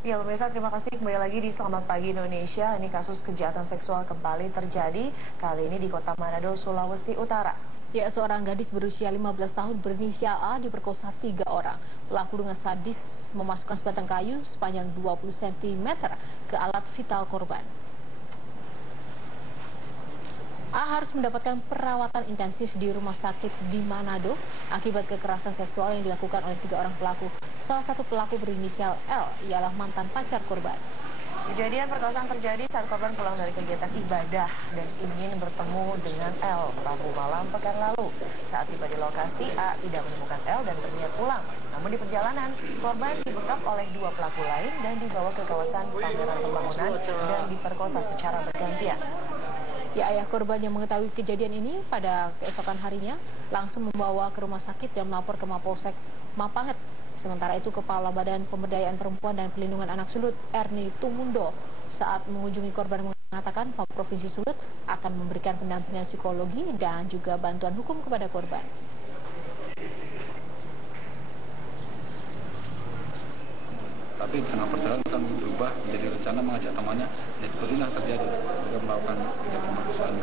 Ya pemirsa, terima kasih kembali lagi di Selamat Pagi Indonesia. Ini kasus kejahatan seksual kembali terjadi, kali ini di Kota Manado, Sulawesi Utara. Ya, seorang gadis berusia 15 tahun berinisial A diperkosa 3 orang. Pelaku dengan sadis memasukkan sebatang kayu sepanjang 20 cm ke alat vital korban. A harus mendapatkan perawatan intensif di rumah sakit di Manado akibat kekerasan seksual yang dilakukan oleh 3 orang pelaku. Salah satu pelaku berinisial L ialah mantan pacar korban. Kejadian perkosaan terjadi saat korban pulang dari kegiatan ibadah dan ingin bertemu dengan L Rabu malam pekan lalu. Saat tiba di lokasi, A tidak menemukan L dan berniat pulang. Namun di perjalanan, korban dibekap oleh 2 pelaku lain dan dibawa ke kawasan pameran pembangunan dan diperkosa secara bergantian. Ya, ayah korban yang mengetahui kejadian ini pada keesokan harinya langsung membawa ke rumah sakit dan melapor ke Mapolsek Mapanget. Sementara itu, Kepala Badan Pemberdayaan Perempuan dan Pelindungan Anak Sulut, Erni Tumundo, saat mengunjungi korban mengatakan bahwa Provinsi Sulut akan memberikan pendampingan psikologi dan juga bantuan hukum kepada korban. Tapi di tengah perjalanan kan berubah menjadi rencana mengajak temannya, dan seperti yang terjadi juga melakukan pemerkosaan.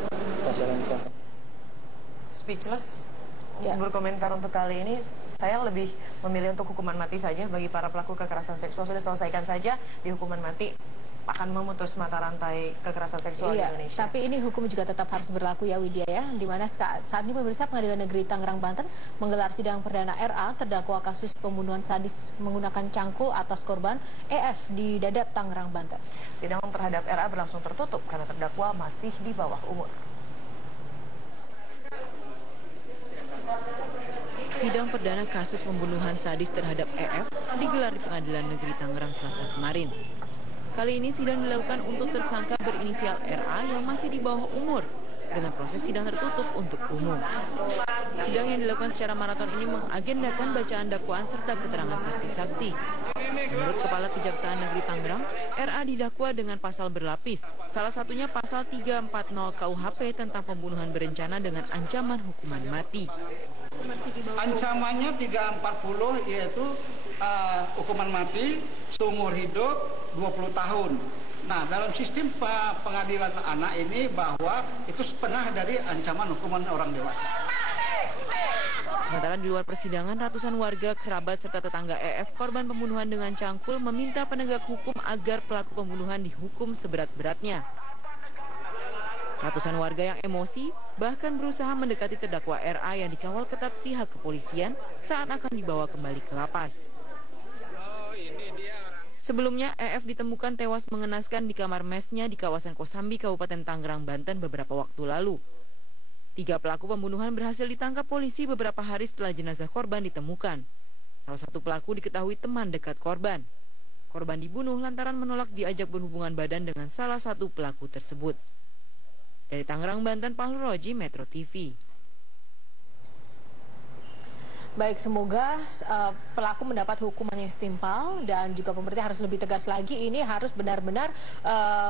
Speechless. Ya. Berkomentar untuk kali ini, saya lebih memilih untuk hukuman mati saja bagi para pelaku kekerasan seksual. Sudah selesaikan saja di hukuman mati, akan memutus mata rantai kekerasan seksual di Indonesia. Tapi ini hukum juga tetap harus berlaku ya Widya ya, di mana saat ini pemirsa Pengadilan Negeri Tangerang Banten menggelar sidang perdana RA terdakwa kasus pembunuhan sadis menggunakan cangkul atas korban EF di Dadap, Tangerang, Banten. Sidang terhadap RA berlangsung tertutup karena terdakwa masih di bawah umur. Sidang perdana kasus pembunuhan sadis terhadap EF digelar di Pengadilan Negeri Tangerang Selasa kemarin. Kali ini sidang dilakukan untuk tersangka berinisial RA yang masih di bawah umur dengan proses sidang tertutup untuk umum. Sidang yang dilakukan secara maraton ini mengagendakan bacaan dakwaan serta keterangan saksi-saksi. Menurut Kepala Kejaksaan Negeri Tangerang, RA didakwa dengan pasal berlapis, salah satunya pasal 340 KUHP tentang pembunuhan berencana dengan ancaman hukuman mati. Ancamannya 340 yaitu hukuman mati seumur hidup 20 tahun. Nah, dalam sistem pengadilan anak ini bahwa itu setengah dari ancaman hukuman orang dewasa. Sementara di luar persidangan, ratusan warga, kerabat, serta tetangga EF korban pembunuhan dengan cangkul meminta penegak hukum agar pelaku pembunuhan dihukum seberat-beratnya. Ratusan warga yang emosi bahkan berusaha mendekati terdakwa RA yang dikawal ketat pihak kepolisian saat akan dibawa kembali ke lapas. Sebelumnya, EF ditemukan tewas mengenaskan di kamar mesnya di kawasan Kosambi, Kabupaten Tangerang, Banten beberapa waktu lalu. 3 pelaku pembunuhan berhasil ditangkap polisi beberapa hari setelah jenazah korban ditemukan. Salah satu pelaku diketahui teman dekat korban. Korban dibunuh lantaran menolak diajak berhubungan badan dengan salah satu pelaku tersebut. Dari Tangerang, Banten, Pahlur Roji, Metro TV. Baik, semoga pelaku mendapat hukuman yang setimpal dan juga pemerintah harus lebih tegas lagi. Ini harus benar-benar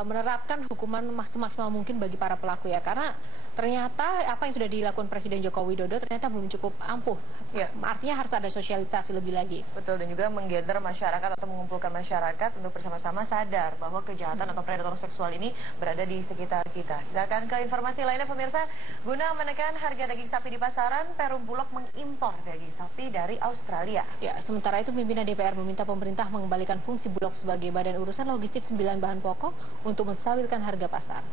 menerapkan hukuman semaksimal mungkin bagi para pelaku ya. Karena ternyata apa yang sudah dilakukan Presiden Joko Widodo ternyata belum cukup ampuh. Ya. Artinya harus ada sosialisasi lebih lagi. Betul, dan juga menggather masyarakat atau mengumpulkan masyarakat untuk bersama-sama sadar bahwa kejahatan atau predator seksual ini berada di sekitar kita. Kita akan ke informasi lainnya pemirsa. Guna menekan harga daging sapi di pasaran, Perum Bulog mengimpor daging sapi dari Australia. Ya, sementara itu pimpinan DPR meminta pemerintah mengembalikan fungsi Bulog sebagai badan urusan logistik 9 bahan pokok untuk menstabilkan harga pasar.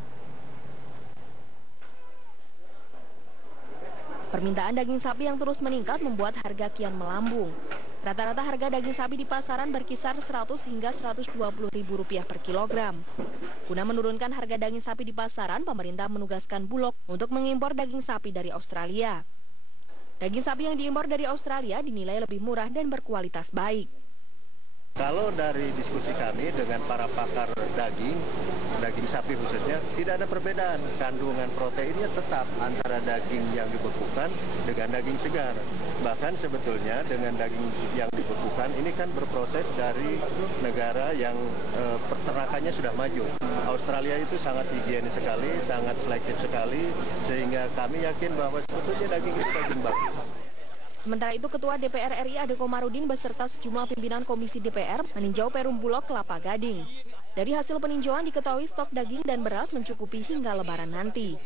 Permintaan daging sapi yang terus meningkat membuat harga kian melambung. Rata-rata harga daging sapi di pasaran berkisar 100 hingga Rp120.000 per kilogram. Guna menurunkan harga daging sapi di pasaran, pemerintah menugaskan Bulog untuk mengimpor daging sapi dari Australia. Daging sapi yang diimpor dari Australia dinilai lebih murah dan berkualitas baik. Kalau dari diskusi kami dengan para pakar daging sapi khususnya, tidak ada perbedaan. Kandungan proteinnya tetap antara daging yang dibekukan dengan daging segar. Bahkan sebetulnya dengan daging yang dibekukan ini kan berproses dari negara yang peternakannya sudah maju. Australia itu sangat higienis sekali, sangat selektif sekali, sehingga kami yakin bahwa sebetulnya daging itu daging bagus. Sementara itu, Ketua DPR RI Ade Komarudin beserta sejumlah pimpinan Komisi DPR meninjau Perum Bulog Kelapa Gading. Dari hasil peninjauan diketahui stok daging dan beras mencukupi hingga Lebaran nanti.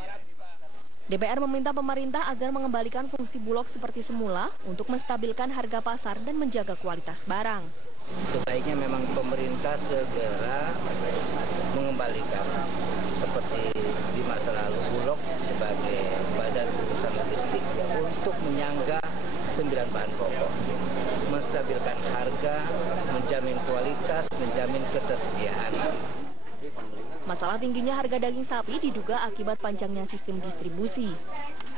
DPR meminta pemerintah agar mengembalikan fungsi Bulog seperti semula untuk menstabilkan harga pasar dan menjaga kualitas barang. Sebaiknya memang pemerintah segera mengembalikan seperti di masa lalu Bulog sebagai badan urusan logistik untuk menyangga 9 bahan pokok, menstabilkan harga, menjamin kualitas, menjamin ketersediaan. Masalah tingginya harga daging sapi diduga akibat panjangnya sistem distribusi.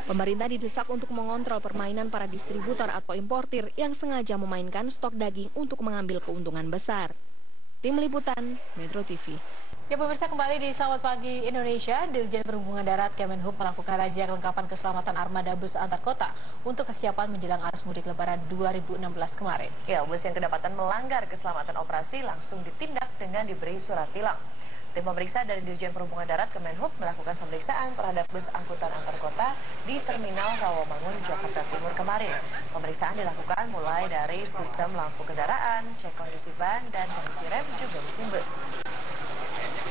Pemerintah didesak untuk mengontrol permainan para distributor atau importir yang sengaja memainkan stok daging untuk mengambil keuntungan besar. Tim Liputan, Metro TV. Ya pemirsa, kembali di Selamat Pagi Indonesia, Dirjen Perhubungan Darat Kemenhub melakukan razia kelengkapan keselamatan armada bus antar kota untuk kesiapan menjelang arus mudik Lebaran 2016 kemarin. Ya, bus yang kedapatan melanggar keselamatan operasi langsung ditindak dengan diberi surat tilang. Tim pemeriksa dari Dirjen Perhubungan Darat Kemenhub melakukan pemeriksaan terhadap bus angkutan antar kota di Terminal Rawamangun, Jakarta Timur kemarin. Pemeriksaan dilakukan mulai dari sistem lampu kendaraan, cek kondisi ban dan kondisi rem juga mesin bus.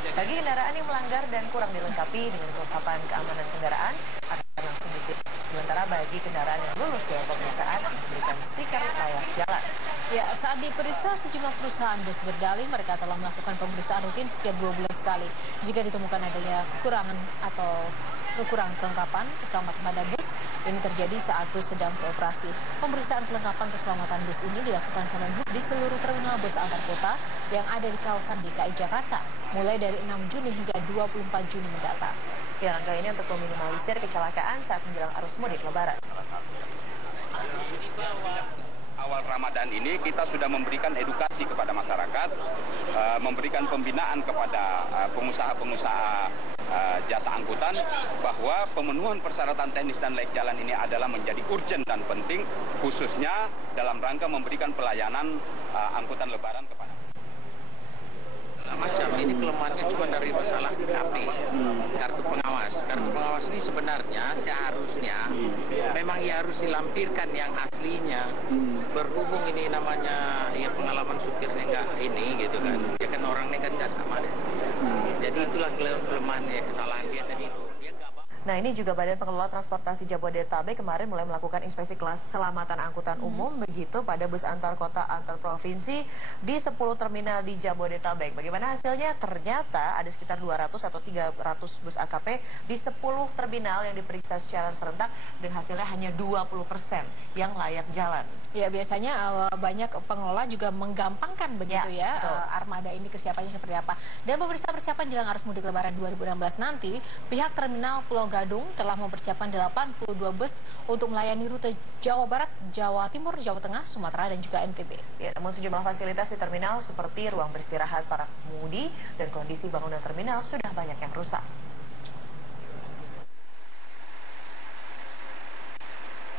Bagi kendaraan yang melanggar dan kurang dilengkapi dengan kelengkapan keamanan kendaraan akan langsung ditilang. Sementara bagi kendaraan yang lulus dalam pemeriksaan diberikan stiker layak jalan. Ya, saat diperiksa sejumlah perusahaan bus berdalih mereka telah melakukan pemeriksaan rutin setiap 2 bulan sekali. Jika ditemukan adanya kekurangan atau kekurangan kelengkapan keselamatan pada bus, ini terjadi saat bus sedang beroperasi. Pemeriksaan kelengkapan keselamatan bus ini dilakukan Kemenhub di seluruh terminal bus antar kota yang ada di kawasan DKI Jakarta, mulai dari 6 Juni hingga 24 Juni mendatang. Ya, langkah ini untuk meminimalisir kecelakaan saat menjelang arus mudik Lebaran. Awal Ramadan ini kita sudah memberikan edukasi kepada masyarakat, memberikan pembinaan kepada pengusaha-pengusaha jasa angkutan bahwa pemenuhan persyaratan teknis dan layak jalan ini adalah menjadi urgent dan penting, khususnya dalam rangka memberikan pelayanan angkutan Lebaran kepada macam. Ini kelemahannya cuma dari masalah KP, kartu pengawas. Kartu pengawas ini sebenarnya seharusnya memang ya harus dilampirkan yang aslinya. Berhubung ini namanya ya pengalaman supirnya nggak ini gitu kan, ya kan orangnya kan nggak sama deh. Jadi itulah kelemahan ya, kesalahan dia tadi itu. Dia nggak. Nah, ini juga Badan Pengelola Transportasi Jabodetabek kemarin mulai melakukan inspeksi keselamatan angkutan umum begitu pada bus antar kota antar provinsi di 10 terminal di Jabodetabek. Bagaimana hasilnya? Ternyata ada sekitar 200 atau 300 bus AKP di 10 terminal yang diperiksa secara serentak dan hasilnya hanya 20% yang layak jalan. Ya, biasanya banyak pengelola juga menggampangkan begitu armada ini kesiapannya seperti apa. Dan pemirsa, persiapan jelang arus mudik Lebaran 2016 nanti, pihak terminal Pulau Gadung telah mempersiapkan 82 bus untuk melayani rute Jawa Barat, Jawa Timur, Jawa Tengah, Sumatera, dan juga NTB. Ya, namun sejumlah fasilitas di terminal seperti ruang beristirahat para pengemudi dan kondisi bangunan terminal sudah banyak yang rusak.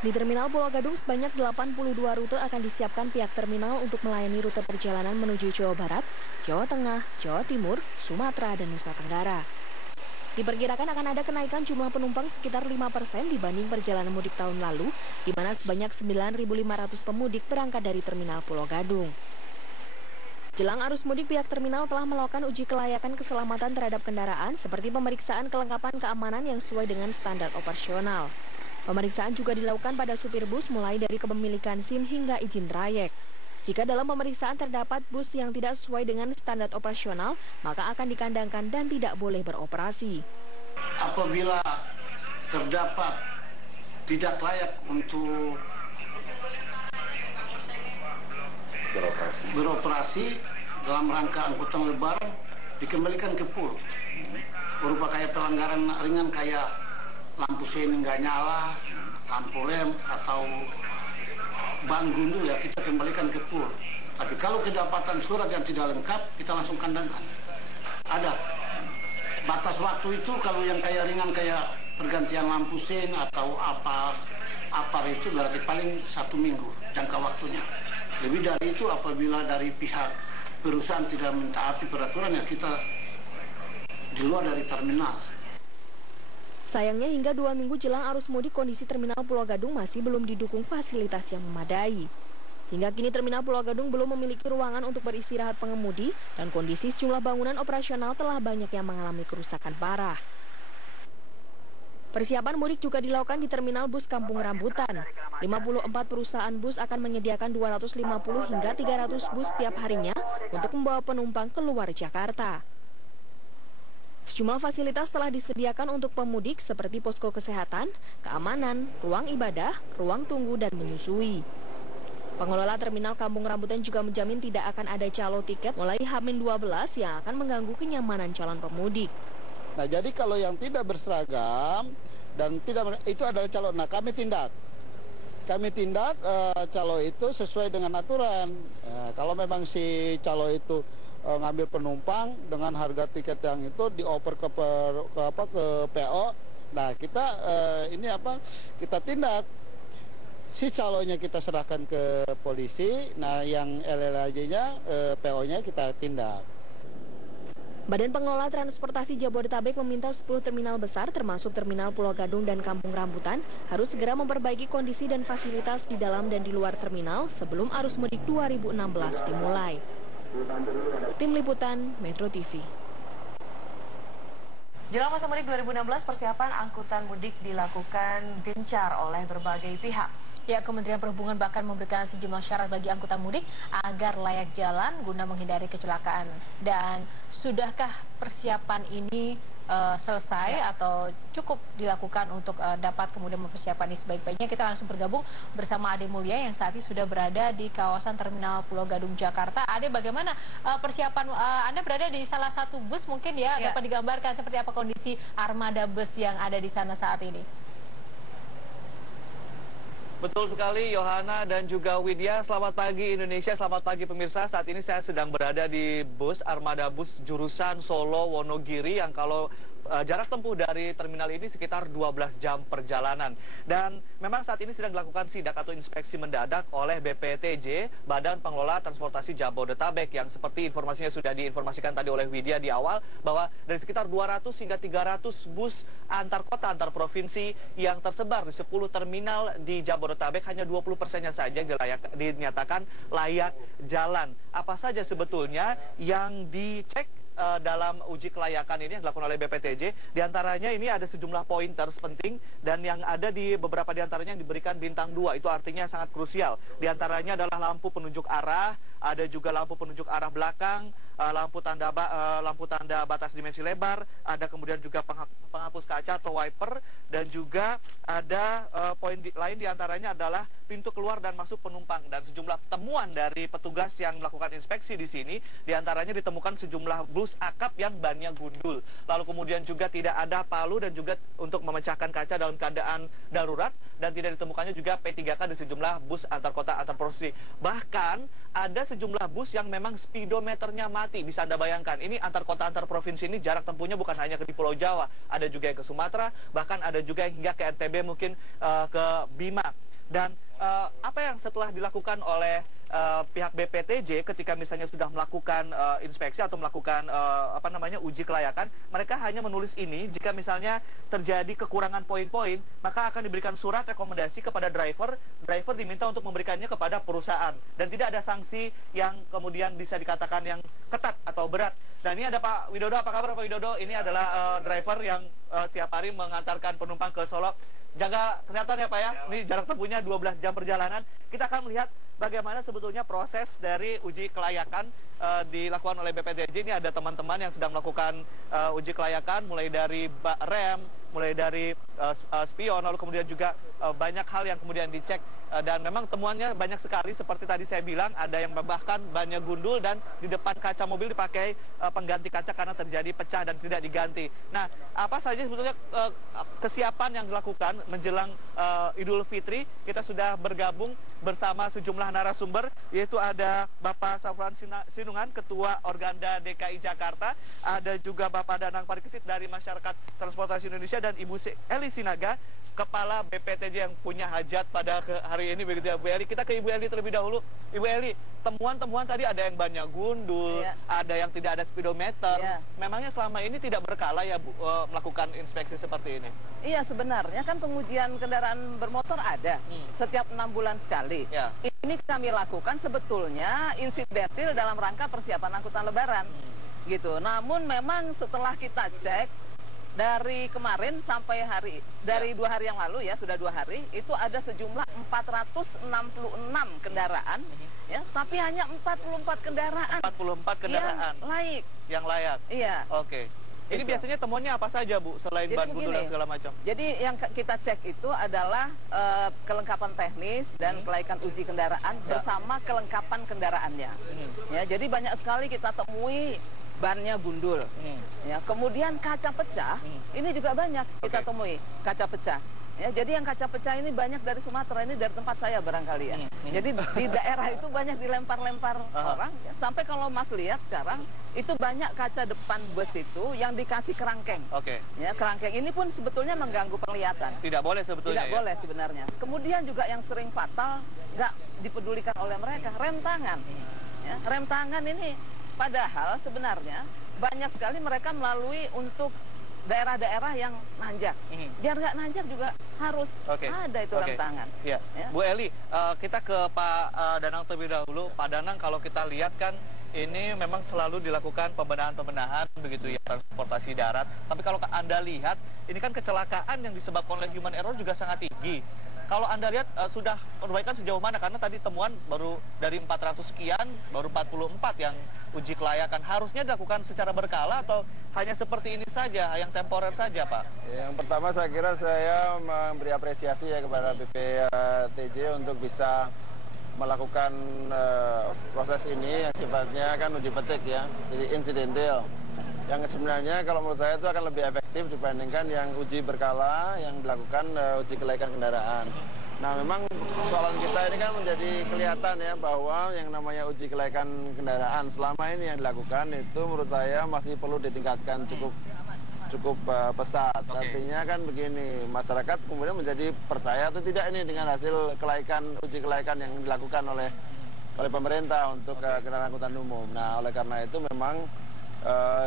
Di Terminal Pulau Gadung sebanyak 82 rute akan disiapkan pihak terminal untuk melayani rute perjalanan menuju Jawa Barat, Jawa Tengah, Jawa Timur, Sumatera, dan Nusa Tenggara. Diperkirakan akan ada kenaikan jumlah penumpang sekitar 5% dibanding perjalanan mudik tahun lalu, di mana sebanyak 9.500 pemudik berangkat dari Terminal Pulau Gadung. Jelang arus mudik, pihak terminal telah melakukan uji kelayakan keselamatan terhadap kendaraan seperti pemeriksaan kelengkapan keamanan yang sesuai dengan standar operasional. Pemeriksaan juga dilakukan pada supir bus mulai dari kepemilikan SIM hingga izin trayek. Jika dalam pemeriksaan terdapat bus yang tidak sesuai dengan standar operasional, maka akan dikandangkan dan tidak boleh beroperasi. Apabila terdapat tidak layak untuk beroperasi dalam rangka angkutan Lebaran, dikembalikan ke pool. Berupa kayak pelanggaran ringan kayak lampu sein nggak nyala, lampu rem atau ban gundul, ya kita kembalikan ke pool. Tapi kalau kedapatan surat yang tidak lengkap, kita langsung kandangkan. Ada batas waktu itu, kalau yang kayak ringan kayak pergantian lampu sein atau apa itu berarti paling 1 minggu jangka waktunya. Lebih dari itu apabila dari pihak perusahaan tidak mentaati peraturan, ya kita di luar dari terminal. Sayangnya hingga 2 minggu jelang arus mudik, kondisi terminal Pulau Gadung masih belum didukung fasilitas yang memadai. Hingga kini terminal Pulau Gadung belum memiliki ruangan untuk beristirahat pengemudi dan kondisi sejumlah bangunan operasional telah banyak yang mengalami kerusakan parah. Persiapan mudik juga dilakukan di terminal bus Kampung Rambutan. 54 perusahaan bus akan menyediakan 250 hingga 300 bus setiap harinya untuk membawa penumpang keluar Jakarta. Sejumlah fasilitas telah disediakan untuk pemudik seperti posko kesehatan, keamanan, ruang ibadah, ruang tunggu, dan menyusui. Pengelola terminal Kampung Rambutan juga menjamin tidak akan ada calo tiket mulai H-12 yang akan mengganggu kenyamanan calon pemudik. Nah, jadi kalau yang tidak berseragam dan tidak itu adalah calo, nah kami tindak. Kami tindak calo itu sesuai dengan aturan. Kalau memang si calo itu ngambil penumpang dengan harga tiket yang itu dioper ke PO. Nah, kita kita tindak. Si calonya kita serahkan ke polisi. Nah, yang LLAJ-nya PO-nya kita tindak. Badan Pengelola Transportasi Jabodetabek meminta 10 terminal besar termasuk terminal Pulau Gadung dan Kampung Rambutan harus segera memperbaiki kondisi dan fasilitas di dalam dan di luar terminal sebelum arus mudik 2016 dimulai. Tim Liputan Metro TV. Jelang masa mudik 2016, persiapan angkutan mudik dilakukan gencar oleh berbagai pihak. Ya, Kementerian Perhubungan bahkan memberikan sejumlah syarat bagi angkutan mudik agar layak jalan guna menghindari kecelakaan. Dan sudahkah persiapan ini selesai atau cukup dilakukan untuk dapat kemudian mempersiapkan ini sebaik-baiknya? Kita langsung bergabung bersama Ade Mulya yang saat ini sudah berada di kawasan Terminal Pulau Gadung, Jakarta. Ade, bagaimana persiapan Anda berada di salah satu bus mungkin ya, dapat digambarkan seperti apa kondisi armada bus yang ada di sana saat ini? Betul sekali, Yohana dan juga Widya. Selamat pagi Indonesia, selamat pagi pemirsa. Saat ini saya sedang berada di bus armada bus jurusan Solo Wonogiri yang kalau jarak tempuh dari terminal ini sekitar 12 jam perjalanan. Dan memang saat ini sedang dilakukan sidak atau inspeksi mendadak oleh BPTJ, Badan Pengelola Transportasi Jabodetabek, yang seperti informasinya sudah diinformasikan tadi oleh Widya di awal, bahwa dari sekitar 200 hingga 300 bus antar kota, antar provinsi yang tersebar di 10 terminal di Jabodetabek, hanya 20%-nya saja dinyatakan layak jalan. Apa saja sebetulnya yang dicek dalam uji kelayakan ini yang dilakukan oleh BPTJ? Di antaranya ini ada sejumlah pointers penting dan yang ada di beberapa di antaranya yang diberikan bintang 2, itu artinya sangat krusial. Di antaranya adalah lampu penunjuk arah, ada juga lampu penunjuk arah belakang, lampu tanda batas dimensi lebar, ada kemudian juga penghapus kaca atau wiper, dan juga ada poin lain di antaranya adalah pintu keluar dan masuk penumpang. Dan sejumlah temuan dari petugas yang melakukan inspeksi di sini, di antaranya ditemukan sejumlah bus akap yang bannya gundul. Lalu kemudian juga tidak ada palu dan juga untuk memecahkan kaca dalam keadaan darurat, dan tidak ditemukannya juga P3K di sejumlah bus antar kota antar provinsi. Bahkan ada sejumlah bus yang memang speedometernya mati. Bisa Anda bayangkan, ini antar kota antar provinsi ini jarak tempuhnya bukan hanya ke di Pulau Jawa, ada juga yang ke Sumatera, bahkan ada juga yang hingga ke NTB, mungkin ke Bima. Dan apa yang setelah dilakukan oleh pihak BPTJ ketika misalnya sudah melakukan inspeksi atau melakukan uji kelayakan, mereka hanya menulis ini, jika misalnya terjadi kekurangan poin-poin, maka akan diberikan surat rekomendasi kepada driver diminta untuk memberikannya kepada perusahaan, dan tidak ada sanksi yang kemudian bisa dikatakan yang ketat atau berat. Dan ini ada Pak Widodo. Apa kabar Pak Widodo? Ini adalah driver yang tiap hari mengantarkan penumpang ke Solo. Jaga kesehatan ya Pak ya. Ini jarak tempuhnya 12 jam perjalanan. Kita akan melihat bagaimana sebetulnya proses dari uji kelayakan dilakukan oleh BPTJ. Ini ada teman-teman yang sedang melakukan uji kelayakan, mulai dari rem, mulai dari spion, lalu kemudian juga banyak hal yang kemudian dicek. Dan memang temuannya banyak sekali, seperti tadi saya bilang, ada yang bahkan bannya gundul dan di depan kaca mobil dipakai pengganti kaca karena terjadi pecah dan tidak diganti. Nah, apa saja sebetulnya kesiapan yang dilakukan menjelang Idul Fitri? Kita sudah bergabung bersama sejumlah narasumber, yaitu ada Bapak Safwan Sinungan, Ketua Organda DKI Jakarta, ada juga Bapak Danang Parikesit dari Masyarakat Transportasi Indonesia, dan Ibu Eli Sinaga, Kepala BPTJ yang punya hajat pada hari ini begitu ya Bu Eli. Kita ke Ibu Eli terlebih dahulu. Ibu Eli, temuan-temuan tadi ada yang banyak gundul, ada yang tidak ada speedometer. Memangnya selama ini tidak berkala ya Bu melakukan inspeksi seperti ini? Iya, sebenarnya kan pengujian kendaraan bermotor ada setiap 6 bulan sekali. Ini kami lakukan sebetulnya insidentil dalam rangka persiapan angkutan lebaran. Gitu. Namun memang setelah kita cek dari kemarin sampai dari 2 hari yang lalu ya, sudah 2 hari, itu ada sejumlah 466 kendaraan, ya, tapi hanya 44 kendaraan. 44 kendaraan yang layak. Iya. Oke. Ini biasanya temuannya apa saja Bu, selain ban gundul dan segala macam? Jadi yang kita cek itu adalah kelengkapan teknis dan kelaikan uji kendaraan bersama kelengkapan kendaraannya. Ya, jadi banyak sekali kita temui bannya gundul. Ya, kemudian kaca pecah, ini juga banyak kita temui kaca pecah. Ya, jadi yang kaca pecah ini banyak dari Sumatera, ini dari tempat saya barangkali ya. Jadi di daerah itu banyak dilempar-lempar orang. Ya. Sampai kalau Mas lihat sekarang, itu banyak kaca depan bus itu yang dikasih kerangkeng. Ya, kerangkeng ini pun sebetulnya mengganggu penglihatan. Tidak boleh sebetulnya. Tidak boleh sebenarnya. Kemudian juga yang sering fatal, nggak dipedulikan oleh mereka, rem tangan. Ya, rem tangan ini padahal sebenarnya banyak sekali mereka melalui untuk daerah-daerah yang nanjak. Biar nggak nanjak juga harus ada itu rem tangan. Ya. Bu Eli, kita ke Pak Danang terlebih dahulu. Pak Danang, kalau kita lihat kan ini memang selalu dilakukan pembenahan-pembenahan begitu ya, transportasi darat. Tapi kalau Anda lihat, ini kan kecelakaan yang disebabkan oleh human error juga sangat tinggi. Kalau Anda lihat sudah perbaikan sejauh mana? Karena tadi temuan baru dari 400 sekian, baru 44 yang uji kelayakan. Harusnya dilakukan secara berkala atau hanya seperti ini saja, yang temporer saja Pak? Yang pertama saya kira saya memberi apresiasi ya kepada BPTJ untuk bisa melakukan proses ini yang sifatnya kan uji petik ya, jadi insidental. Yang sebenarnya kalau menurut saya itu akan lebih efektif dibandingkan yang uji berkala yang dilakukan uji kelaikan kendaraan. Nah memang persoalan kita ini kan menjadi kelihatan ya bahwa yang namanya uji kelaikan kendaraan selama ini yang dilakukan itu menurut saya masih perlu ditingkatkan cukup pesat. Artinya kan begini, masyarakat kemudian menjadi percaya atau tidak ini dengan hasil uji kelaikan yang dilakukan oleh pemerintah untuk kendaraan angkutan umum. Nah oleh karena itu memang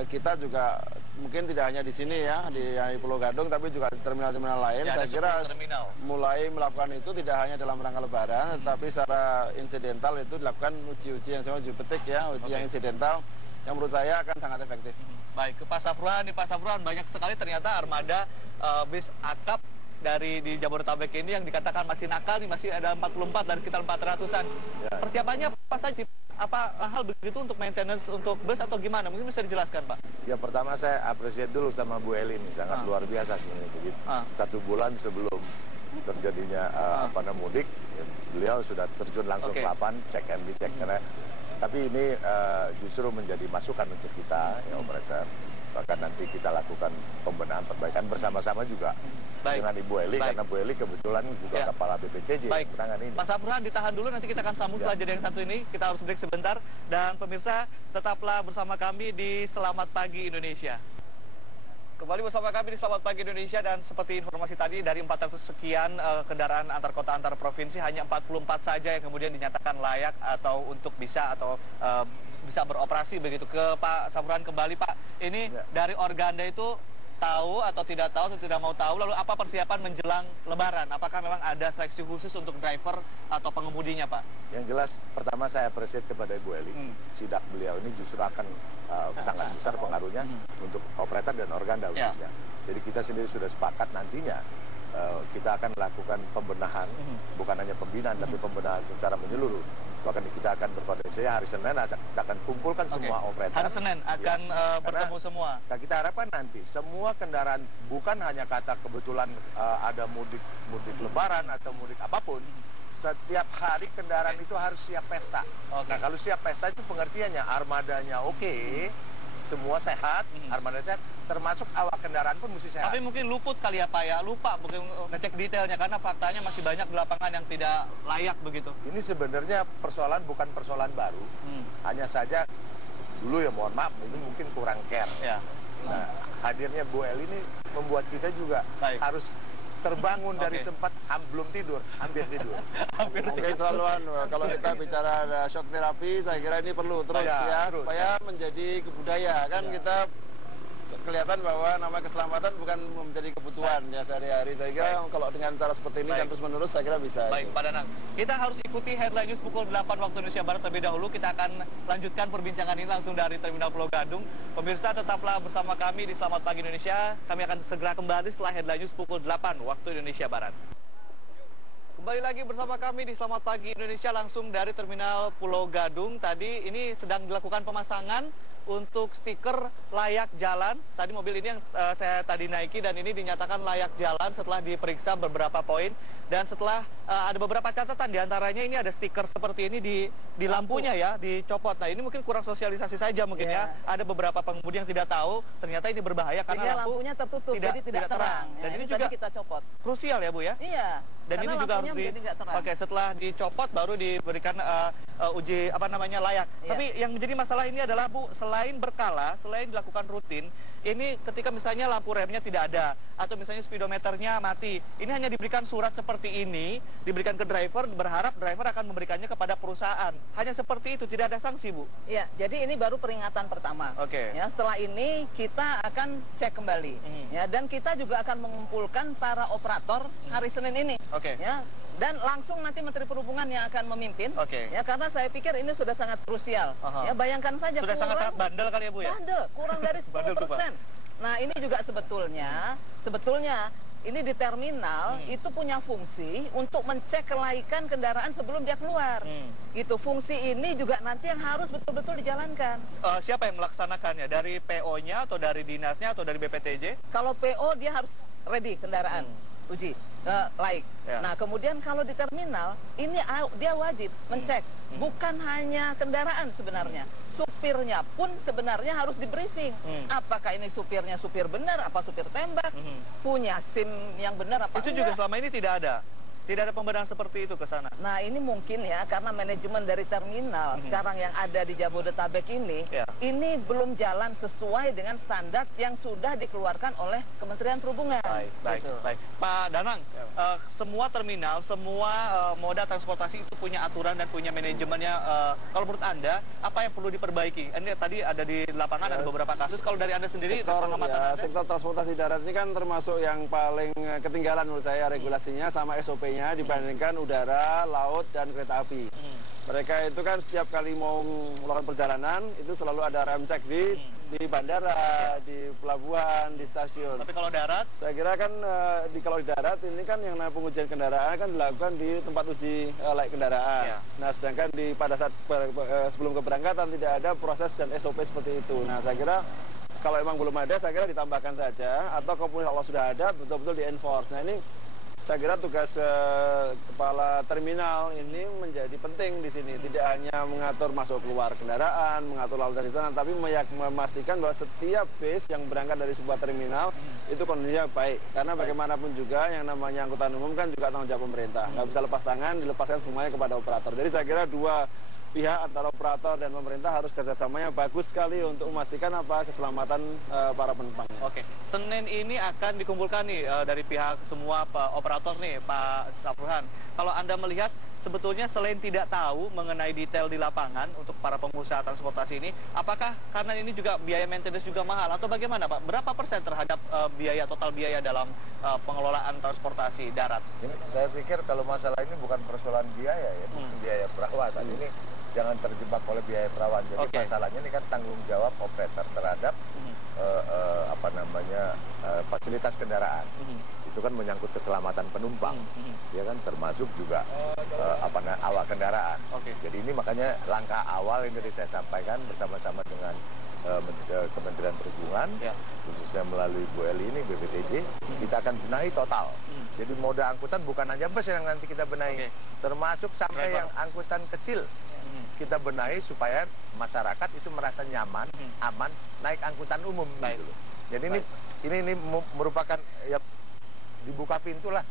kita juga mungkin tidak hanya di sini ya, di Pulau Gadung, tapi juga di terminal-terminal lain. Ya, saya kira mulai melakukan itu tidak hanya dalam rangka lebaran, tetapi secara insidental itu dilakukan uji-uji yang sama uji petik ya, uji yang insidental, yang menurut saya akan sangat efektif. Baik, ke Pak Safruan, di Pak Safruan banyak sekali ternyata armada bis akap di Jabodetabek ini yang dikatakan masih nakal, nih masih ada 44 dari sekitar 400-an. Persiapannya apa saja? Apa hal begitu untuk maintenance untuk bus atau gimana? Mungkin bisa dijelaskan Pak. Ya pertama saya appreciate dulu sama Bu Eli ini, sangat luar biasa sebenarnya begitu. 1 bulan sebelum terjadinya mudik, beliau sudah terjun langsung ke lapangan, cek and recheck. Tapi ini justru menjadi masukan untuk kita, ya operator. Bahkan nanti kita lakukan pembenahan perbaikan bersama-sama juga dengan Ibu Eli, karena Bu Eli kebetulan juga kepala BPTJ. Pak Safruan ditahan dulu, nanti kita akan sambung setelah jeda yang satu ini. Kita harus break sebentar, dan pemirsa tetaplah bersama kami di Selamat Pagi Indonesia. Kembali bersama kami di Selamat Pagi Indonesia, dan seperti informasi tadi dari 400 sekian kendaraan antar kota antar provinsi, hanya 44 saja yang kemudian dinyatakan layak atau untuk bisa beroperasi begitu. Ke Pak Safruan kembali Pak, ini dari Organda itu tahu atau tidak tahu atau tidak mau tahu, lalu apa persiapan menjelang Lebaran? Apakah memang ada seleksi khusus untuk driver atau pengemudinya Pak? Yang jelas pertama saya appreciate kepada Ibu Eli, sidak beliau ini justru akan sangat besar pengaruhnya untuk operator dan Organda khususnya. Jadi kita sendiri sudah sepakat nantinya kita akan melakukan pembenahan, bukan hanya pembinaan tapi pembenahan secara menyeluruh. Bahkan kita akan berkoordinasi hari Senin, kita akan kumpulkan semua operator. Hari Senin akan bertemu semua. Nah, kita harapkan nanti semua kendaraan, bukan hanya kata kebetulan ada mudik Lebaran atau mudik apapun, setiap hari kendaraan itu harus siap pesta. Nah, kalau siap pesta itu pengertiannya armadanya semua sehat, armada sehat, termasuk awak kendaraan pun mesti sehat. Tapi mungkin luput kali ya Pak ya, lupa mungkin ngecek detailnya karena faktanya masih banyak di lapangan yang tidak layak begitu. Ini sebenarnya persoalan bukan persoalan baru, hanya saja dulu ya mohon maaf ini mungkin kurang care. Nah, hadirnya Bu Eli ini membuat kita juga harus terbangun dari sempat belum tidur, hampir tidur. Mungkin selalu kalau kita bicara ada shock terapi, saya kira ini perlu terus supaya menjadi kebudaya kan kita kelihatan bahwa nama keselamatan bukan menjadi kebutuhan ya sehari-hari. Saya kira kalau dengan cara seperti ini dan terus menerus saya kira bisa. Baik, Pak Danang. Kita harus ikuti headline news pukul 8 waktu Indonesia Barat terlebih dahulu. Kita akan lanjutkan perbincangan ini langsung dari Terminal Pulau Gadung. Pemirsa tetaplah bersama kami di Selamat Pagi Indonesia. Kami akan segera kembali setelah headline news pukul 8 waktu Indonesia Barat. Kembali lagi bersama kami di Selamat Pagi Indonesia langsung dari Terminal Pulau Gadung. Tadi ini sedang dilakukan pemasangan untuk stiker layak jalan. Tadi mobil ini yang saya tadi naiki dan ini dinyatakan layak jalan setelah diperiksa beberapa poin. Dan setelah ada beberapa catatan, diantaranya ini ada stiker seperti ini di lampunya ya, dicopot. Nah ini mungkin kurang sosialisasi saja mungkin ya. Ada beberapa pengemudi yang tidak tahu ternyata ini berbahaya karena lampunya tertutup, jadi tidak terang. Dan Ya, ini juga kita copot. Krusial ya Bu ya? Iya. Dan ini juga harus setelah dicopot baru diberikan uji layak. Tapi yang menjadi masalah ini adalah Bu, selain berkala, selain dilakukan rutin, ini ketika misalnya lampu remnya tidak ada atau misalnya speedometernya mati, ini hanya diberikan surat seperti ini, diberikan ke driver, berharap driver akan memberikannya kepada perusahaan. Hanya seperti itu, tidak ada sanksi Bu. Iya, jadi ini baru peringatan pertama. Oke. Ya, setelah ini kita akan cek kembali. Ya, dan kita juga akan mengumpulkan para operator hari Senin ini. Oke. Ya, dan langsung nanti Menteri Perhubungan yang akan memimpin. Ya, karena saya pikir ini sudah sangat krusial. Ya, bayangkan saja sudah sangat bandel kali ya Bu ya? Bandel, kurang dari 10%. Nah, ini juga sebetulnya ini di terminal itu punya fungsi untuk mencek kelaikan kendaraan sebelum dia keluar. Gitu, fungsi ini juga nanti yang harus betul-betul dijalankan. Siapa yang melaksanakannya? Dari PO-nya atau dari dinasnya atau dari BPTJ? Kalau PO dia harus ready kendaraan, uji laik. Ya. Nah, kemudian kalau di terminal ini dia wajib mencek bukan hanya kendaraan sebenarnya. Supirnya pun sebenarnya harus di briefing. Apakah ini supirnya supir benar, apa supir tembak, punya SIM yang benar apa itu enggak. juga selama ini tidak ada. Tidak ada pembenahan seperti itu ke sana. Nah, ini mungkin ya karena manajemen dari terminal sekarang yang ada di Jabodetabek ini, ini belum jalan sesuai dengan standar yang sudah dikeluarkan oleh Kementerian Perhubungan. Baik. Pak Danang, semua terminal, semua moda transportasi itu punya aturan dan punya manajemennya. Kalau menurut Anda, apa yang perlu diperbaiki? Ini tadi ada di lapangan ada beberapa kasus. Kalau dari Anda sendiri, sektor transportasi darat ini kan termasuk yang paling ketinggalan menurut saya regulasinya sama SOP-nya dibandingkan udara, laut, dan kereta api. Mereka itu kan setiap kali mau melakukan perjalanan itu selalu ada rem cek di bandara, di pelabuhan, di stasiun. Tapi kalau darat? Saya kira kan kalau di darat ini kan yang namanya pengujian kendaraan kan dilakukan di tempat uji layak kendaraan. Nah, sedangkan pada saat sebelum keberangkatan tidak ada proses dan SOP seperti itu. Nah, saya kira kalau emang belum ada, saya kira ditambahkan saja atau kalau sudah ada betul-betul di-enforce. Nah, ini saya kira tugas kepala terminal ini menjadi penting di sini. Tidak hanya mengatur masuk keluar kendaraan, mengatur lalu dari sana, tapi memastikan bahwa setiap base yang berangkat dari sebuah terminal itu kondisinya baik. Karena bagaimanapun juga yang namanya angkutan umum kan juga tanggung jawab pemerintah. Nggak bisa lepas tangan, dilepaskan semuanya kepada operator. Jadi saya kira dua pihak antara operator dan pemerintah harus kerjasamanya bagus sekali untuk memastikan keselamatan para penumpang. Oke, Senin ini akan dikumpulkan nih dari pihak semua operator nih, Pak Safruhan. Kalau Anda melihat sebetulnya selain tidak tahu mengenai detail di lapangan untuk para pengusaha transportasi ini, apakah karena ini juga biaya maintenance juga mahal atau bagaimana Pak? Berapa persen terhadap total biaya dalam pengelolaan transportasi darat? Ini, saya pikir kalau masalah ini bukan persoalan biaya ya, biaya perawatan. Ini jangan terjebak oleh biaya perawat. Jadi masalahnya ini kan tanggung jawab operator terhadap fasilitas kendaraan. Itu kan menyangkut keselamatan penumpang, ya kan, termasuk juga awak kendaraan. Jadi ini makanya langkah awal yang tadi saya sampaikan bersama-sama dengan Kementerian Perhubungan, khususnya melalui Bu Eli ini BPTJ, kita akan benahi total. Jadi moda angkutan bukan hanya bus yang nanti kita benahi, termasuk sampai yang angkutan kecil. Kita benahi supaya masyarakat itu merasa nyaman, aman, naik angkutan umum gitu loh. Jadi ini merupakan ya dibuka pintu lah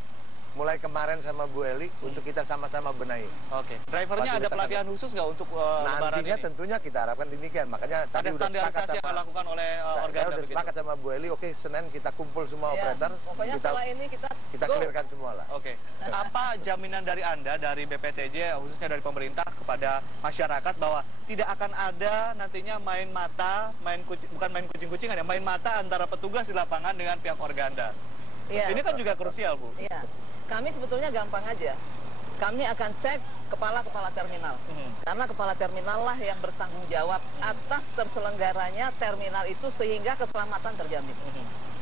mulai kemarin sama Bu Eli untuk kita sama-sama benahi. Oke. Drivernya ada pelatihan khusus nggak untuk lebaran nantinya ini? tentunya kita harapkan demikian. Makanya tadi udah sepakat sama, yang dilakukan oleh Organda. Saya udah sepakat sama Bu Eli. Oke, Senin kita kumpul semua operator. Pokoknya setelah ini kita clearkan semua lah. Oke. Apa jaminan dari Anda, dari BPTJ, khususnya dari pemerintah kepada masyarakat bahwa tidak akan ada nantinya main mata, bukan main kucing-kucingan ya, main mata antara petugas di lapangan dengan pihak Organda? Iya. Ini kan juga krusial, Bu. Iya. Kami sebetulnya gampang aja. Kami akan cek kepala-kepala terminal. Karena kepala terminal lah yang bertanggung jawab atas terselenggaranya terminal itu sehingga keselamatan terjamin.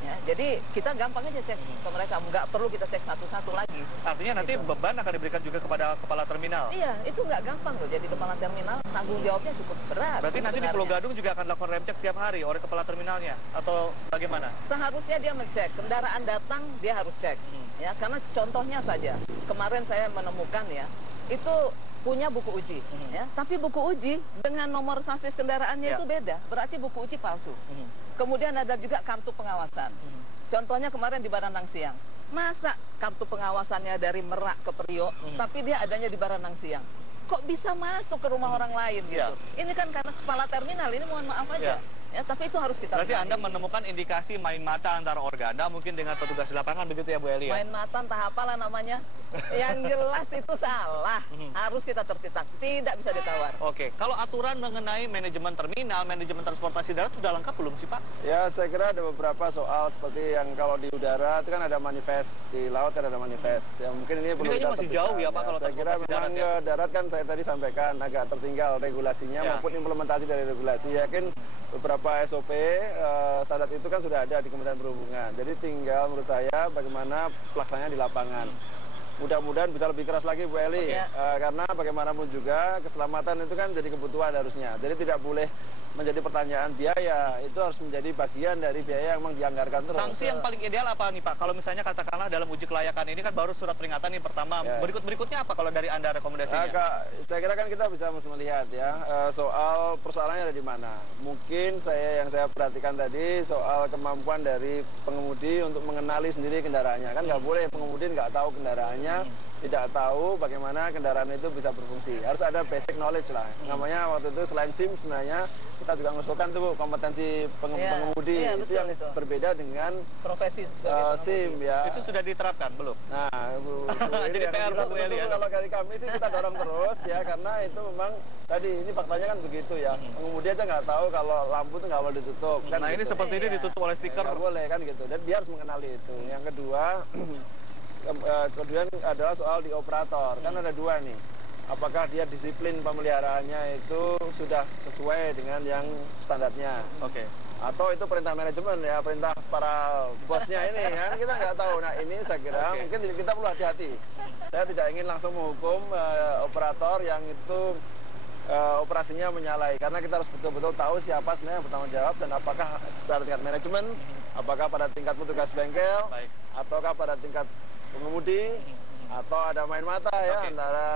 Ya, jadi kita gampang aja cek ke mereka, nggak perlu kita cek satu-satu lagi. Artinya nanti beban akan diberikan juga kepada kepala terminal? Iya, itu nggak gampang loh jadi kepala terminal, tanggung jawabnya cukup berat. Berarti nanti di Pulau Gadung juga akan dilakukan rem cek tiap hari oleh kepala terminalnya? Atau bagaimana? Seharusnya dia mengecek, kendaraan datang dia harus cek. Ya, karena contohnya saja, kemarin saya menemukan ya, itu punya buku uji, ya. Tapi buku uji dengan nomor sasis kendaraannya itu beda, berarti buku uji palsu. Kemudian ada juga kartu pengawasan. Contohnya kemarin di Baranang Siang. Masa kartu pengawasannya dari Merak ke Priok, tapi dia adanya di Baranang Siang. Kok bisa masuk ke rumah orang lain gitu? Ini kan karena kepala terminal, ini mohon maaf aja. Ya, tapi itu harus kita berarti benahi. Anda menemukan indikasi main mata antara Organda mungkin dengan petugas di lapangan, begitu ya Bu Eli? Main mata entah apalah namanya. Yang jelas itu salah. Harus kita tertitak, tidak bisa ditawar. Oke, kalau aturan mengenai manajemen terminal, manajemen transportasi darat sudah lengkap belum sih Pak? Ya, saya kira ada beberapa soal seperti yang kalau di udara itu kan ada manifest, di laut kan ada manifest. Ya mungkin ini perlu kita masih jauh ya Pak kalau saya kira memang darat kan saya tadi sampaikan agak tertinggal regulasinya maupun implementasi dari regulasi. Yakin beberapa SOP standar itu kan sudah ada di Kementerian Perhubungan. Jadi tinggal menurut saya bagaimana pelaksananya di lapangan. Mudah-mudahan bisa lebih keras lagi Bu Eli, karena bagaimanapun juga keselamatan itu kan jadi kebutuhan harusnya. Jadi tidak boleh menjadi pertanyaan biaya, itu harus menjadi bagian dari biaya yang memang dianggarkan terus. Sanksi yang paling ideal apa nih Pak? Kalau misalnya katakanlah dalam uji kelayakan ini kan baru surat peringatan yang pertama, berikutnya apa kalau dari Anda rekomendasinya? Saya kira kan kita bisa melihat ya, soal persoalannya ada di mana. Mungkin yang saya perhatikan tadi soal kemampuan dari pengemudi untuk mengenali sendiri kendaraannya. Kan nggak boleh pengemudi nggak tahu kendaraannya, tidak tahu bagaimana kendaraan itu bisa berfungsi. Harus ada basic knowledge lah. Namanya waktu itu selain SIM sebenarnya kita juga mengusulkan tuh kompetensi pengemudi itu yang berbeda dengan profesi SIM ya. Itu sudah diterapkan belum? Nah, jadi PR Bu Eli ya. Kalau dari kami sih kita dorong terus ya, karena itu memang tadi ini faktanya kan begitu ya. Pengemudi aja nggak tahu kalau lampu itu nggak boleh ditutup. Kan nah ini seperti ini ditutup oleh stiker. Nggak boleh kan gitu. Dan dia harus mengenali itu. Yang kedua kemudian adalah soal di operator. Kan ada dua nih. Apakah dia disiplin pemeliharaannya itu sudah sesuai dengan yang standarnya? Oke. Atau itu perintah manajemen ya, perintah para bosnya ini kan kita nggak tahu. Nah ini saya kira mungkin kita perlu hati-hati. Saya tidak ingin langsung menghukum operator yang itu operasinya menyalahi, karena kita harus betul-betul tahu siapa sebenarnya yang bertanggung jawab dan apakah pada tingkat manajemen, apakah pada tingkat petugas bengkel, ataukah pada tingkat pengemudi, atau ada main mata ya antara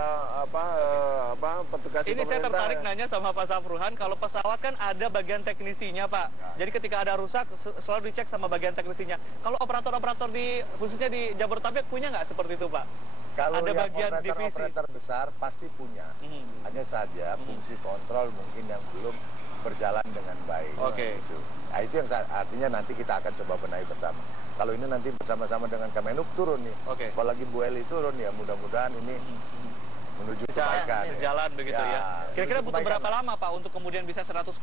petugas ini pemerintah. Saya tertarik nanya sama Pak Safruhan, kalau pesawat kan ada bagian teknisinya Pak. Jadi ketika ada rusak selalu dicek sama bagian teknisinya. Kalau operator-operator khususnya di Jabodetabek punya nggak seperti itu Pak? Kalau ada yang bagian operator besar pasti punya. Hanya saja fungsi kontrol mungkin yang belum berjalan dengan baik. Gitu. Nah itu yang artinya nanti kita akan coba benahi bersama. Kalau ini nanti bersama-sama dengan Kemenhub turun nih. Apalagi Bu Eli turun ya, mudah-mudahan ini menuju kebaikan. Sejalan begitu ya. Kira-kira butuh berapa lama Pak untuk kemudian bisa 100%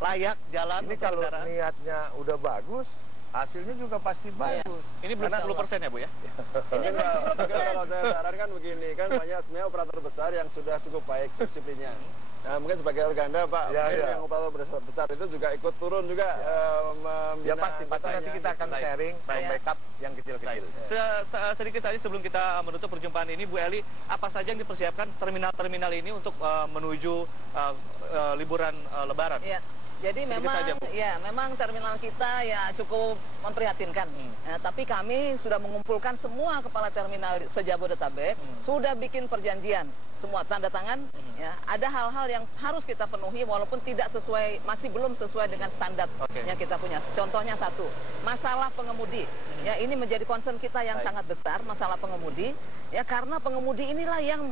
layak jalan? Ini kalau niatnya udah bagus, hasilnya juga pasti bagus. Ini belum 10% ya Bu ya? Ini kalau saya sarankan begini, kan banyak sebenarnya operator besar yang sudah cukup baik disiplinnya. Nah, mungkin sebagai Organda Pak, yang operator besar itu juga ikut turun juga ya pasti nanti kita akan sharing backup yang kecil-kecil. Sedikit saja sebelum kita menutup perjumpaan ini, Bu Eli, apa saja yang dipersiapkan terminal-terminal ini untuk menuju liburan Lebaran? Ya. Jadi memang terminal kita ya cukup memprihatinkan. Ya, tapi kami sudah mengumpulkan semua kepala terminal se-Jabodetabek, sudah bikin perjanjian, semua tanda tangan. Ya, ada hal-hal yang harus kita penuhi walaupun tidak sesuai, masih belum sesuai dengan standar yang kita punya. Contohnya satu, masalah pengemudi. Ya, ini menjadi concern kita yang sangat besar, masalah pengemudi. Ya, karena pengemudi inilah yang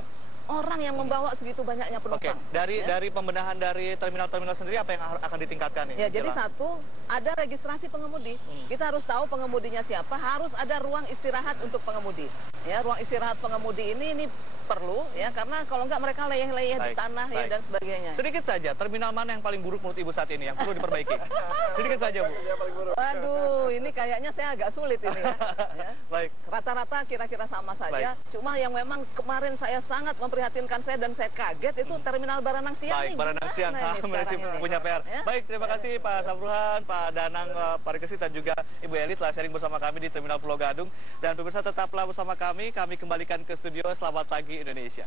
orang yang membawa segitu banyaknya penumpang. Dari pembenahan dari terminal-terminal sendiri apa yang akan ditingkatkan nih? Ya, jadi satu, ada registrasi pengemudi. Kita harus tahu pengemudinya siapa, harus ada ruang istirahat untuk pengemudi. Ya, ruang istirahat pengemudi ini perlu ya, karena kalau enggak mereka leyeh-leyeh di tanah ya dan sebagainya. Sedikit saja, terminal mana yang paling buruk menurut Ibu saat ini yang perlu diperbaiki? Sedikit saja, Bu. Waduh, ini kayaknya saya agak sulit ini ya. Baik. Rata-rata kira-kira sama saja. Cuma yang memang kemarin saya sangat memprihatinkan saya dan saya kaget itu terminal Baranang Siang. Baik, Baranang Siang masih punya PR. Ya? Baik, terima kasih Pak Sabruhan, Pak Danang Parikesit dan juga Ibu Eli telah sharing bersama kami di Terminal Pulau Gadung. Dan pemirsa tetaplah bersama kami kembalikan ke studio. Selamat pagi Indonesia.